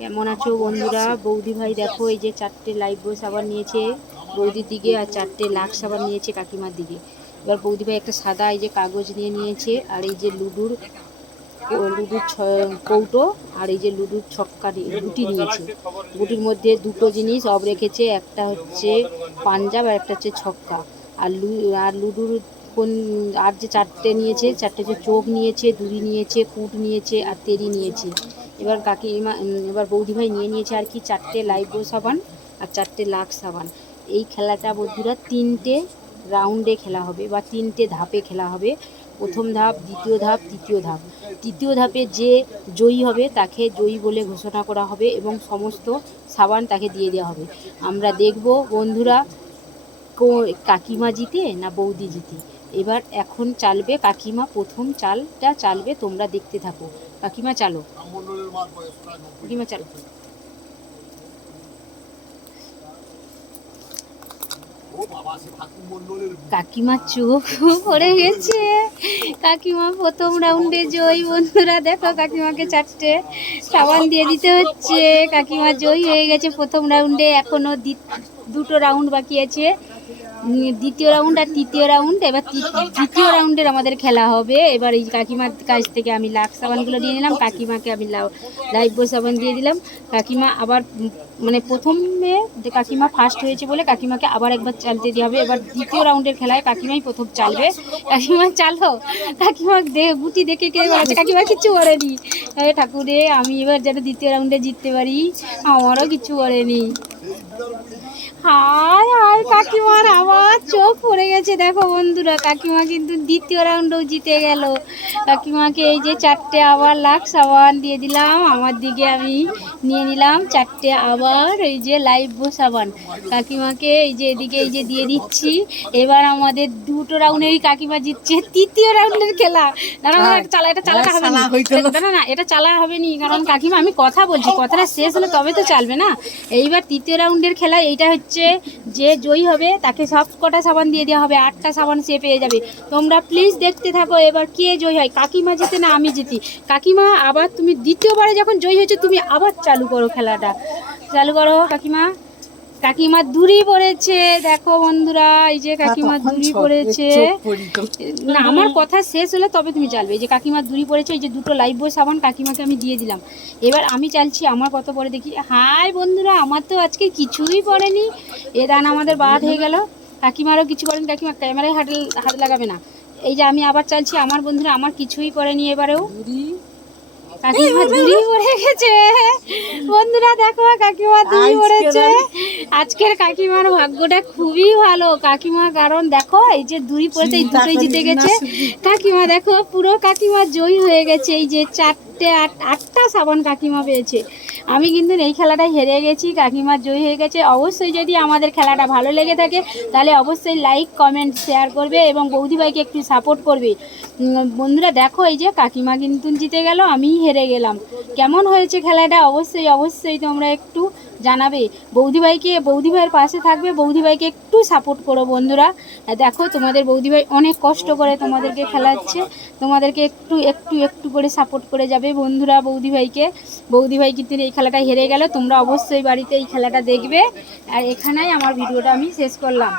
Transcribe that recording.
কেমন আছো বন্ধুরা? বৌদি ভাই, দেখো, এই যে চারটে লাইফ বয় সাবান নিয়েছে, বৌদির দিকে, আর চারটে লাখ সাবান নিয়েছে কাকিমার দিকে। এবার বৌদি ভাই একটা সাদা এই যে কাগজ নিয়ে নিয়েছে, আর এই যে লুডুর লুডুর কৌটো, আর এই যে লুডুর ছক্কা গুটি নিয়েছে। গুটির মধ্যে দুটো জিনিস অফ রেখেছে, একটা হচ্ছে পাঞ্জাব আর একটা হচ্ছে ছক্কা। আর লু, আর লুডুর কোন, আর যে চারটে নিয়েছে, চারটে যে চোখ নিয়েছে, দুরি নিয়েছে, কুট নিয়েছে, আর তেরি নিয়েছে। এবার কাকিমা এবার বৌদি ভাই নিয়ে নিয়েছে আর কি চারটে লাইফবো সাবান আর চারটে লাখ সাবান। এই খেলাটা বন্ধুরা তিনটে রাউন্ডে খেলা হবে বা তিনটে ধাপে খেলা হবে। প্রথম ধাপ, দ্বিতীয় ধাপ, তৃতীয় ধাপ। তৃতীয় ধাপে যে জয়ী হবে তাকে জয়ী বলে ঘোষণা করা হবে এবং সমস্ত সাবান তাকে দিয়ে দেওয়া হবে। আমরা দেখব বন্ধুরা কাকিমা জিতে না বৌদি জিতে। এবার এখন চালবে কাকিমা, প্রথম চালটা চালবে, তোমরা দেখতে থাকো। কাকিমা, চালো। কাকিমা, চালো। কাকিমার চোখ পড়ে গেছে। কাকিমা, প্রথম রাউন্ডে জয়ী বন্ধুরা। দেখো কাকিমাকে চারটে সাবান দিয়ে দিতে হচ্ছে। কাকিমা জয়ী হয়ে গেছে প্রথম রাউন্ডে এখনও দুটো রাউন্ড বাকি আছে। দ্বিতীয় রাউন্ড আর তৃতীয় রাউন্ড এবার তৃতীয় রাউন্ডের আমাদের খেলা হবে। এবার এই কাকিমার কাছ থেকে আমি লাখ সাবানগুলো নিয়ে নিলাম, কাকিমাকে আমি লাইফ বয় সাবান দিয়ে দিলাম। কাকিমা আবার মানে প্রথমে কাকিমা ফার্স্ট হয়েছে বলে কাকিমাকে আবার একবার চালতে দিয়ে হবে। এবার দ্বিতীয় রাউন্ডের খেলায় কাকিমাই প্রথম চালবে। কাকিমা চালো, কাকিমা দে গুটি দেখে কে বলেছে? কাকিমা কিচ্ছু করেনি ঠাকুরে, আমি এবার যেন দ্বিতীয় রাউন্ডে জিততে পারি। আমারও কিছু করেনি হায় হায় কাকিমার আবার চোখ পড়ে গেছে। দেখো বন্ধুরা কাকিমা কিন্তু দ্বিতীয় রাউন্ডেও জিতে গেল। কাকিমাকে এই যে চারটে আবার লাখ সাবান দিয়ে দিলাম। আমার দিকে আমি নিয়ে নিলাম চারটে আবার এই যে লাইফ বো সাবান কাকিমাকে এই যে এদিকে এই যে দিয়ে দিচ্ছি। এবার আমাদের দুটো রাউন্ডেরই কাকিমা জিতছে তৃতীয় রাউন্ডের খেলা। দাঁড়া, এটা চালা এটা চালাটা হবে না। দাঁড়া না এটা চালা হবে নি কারণ কাকিমা আমি কথা বলছি কথাটা শেষ হলে তবে তো চালবে না। এইবার তৃতীয় রাউন্ডের খেলা এইটা হচ্ছে যে জয়ী হবে, তাকে সব কটা সাবান দিয়ে দেওয়া হবে, আটটা সাবান সে পেয়ে যাবে। তোমরা প্লিজ দেখতে থাকো এবার কে জয়ী হয়। কাকিমা জিতে না আমি জিতি? কাকিমা, আবার তুমি দ্বিতীয়বারে যখন জয়ী হয়েছো, তুমি আবার চালু করো খেলাটা। চালু করো, কাকিমা। কাকিমার দূরি পড়েছে। দেখো বন্ধুরা এই যে কাকিমার দূরি পড়েছে। না আমার কথা শেষ হলে তবে তুমি চালবে এই যে কাকিমার দূরি পড়েছে এই যে দুটো লাইফ বই সাবান কাকিমাকে আমি দিয়ে দিলাম। এবার আমি চালছি আমার কত পরে দেখি। হাই বন্ধুরা আমার তো আজকে কিছুই পড়েনি। এ দান আমাদের বাদ হয়ে গেল। কাকিমারও কিছু করেনি কাকিমা ক্যামেরায় হাত হাত লাগাবে না। এই যে আমি আবার চালছি আমার বন্ধুরা আমার কিছুই পড়েনি এবারেও। কাকিমা দূরি পড়ে গেছে। বন্ধুরা দেখো কাকিমা দূরি পড়েছে। আজকের কাকিমার ভাগ্যটা খুবই ভালো। কাকিমা কারণ দেখো এই যে দুই পড়েছে এই দুটোই জিতে গেছে। কাকিমা দেখো পুরো কাকিমা জয়ী হয়ে গেছে। এই যে চারটে আট, আটটা সাবান কাকিমা পেয়েছে। আমি কিন্তু এই খেলাটায় হেরে গেছি কাকিমা জয়ী হয়ে গেছে। অবশ্যই যদি আমাদের খেলাটা ভালো লেগে থাকে, তাহলে অবশ্যই লাইক কমেন্ট শেয়ার করবে এবং বৌদি ভাইকে একটু সাপোর্ট করবে। বন্ধুরা, দেখো এই যে কাকিমা কিন্তু জিতে গেল আমি হেরে গেলাম। কেমন হয়েছে খেলাটা? অবশ্যই অবশ্যই তোমরা একটু জানাবে। বৌদি ভাইকে, বৌদি ভাইয়ের পাশে থাকবে, বৌদি ভাইকে একটু সাপোর্ট করো বন্ধুরা। দেখো, তোমাদের বৌদি ভাই অনেক কষ্ট করে তোমাদেরকে খেলাচ্ছে। তোমাদেরকে একটু একটু একটু করে সাপোর্ট করে যাবে। বন্ধুরা বৌদি ভাইকে বৌদি ভাই কিন্তু এই খেলাটা হেরে গেল, তোমরা অবশ্যই বাড়িতে এই খেলাটা দেখবে। আর এখানেই আমার ভিডিওটা আমি শেষ করলাম।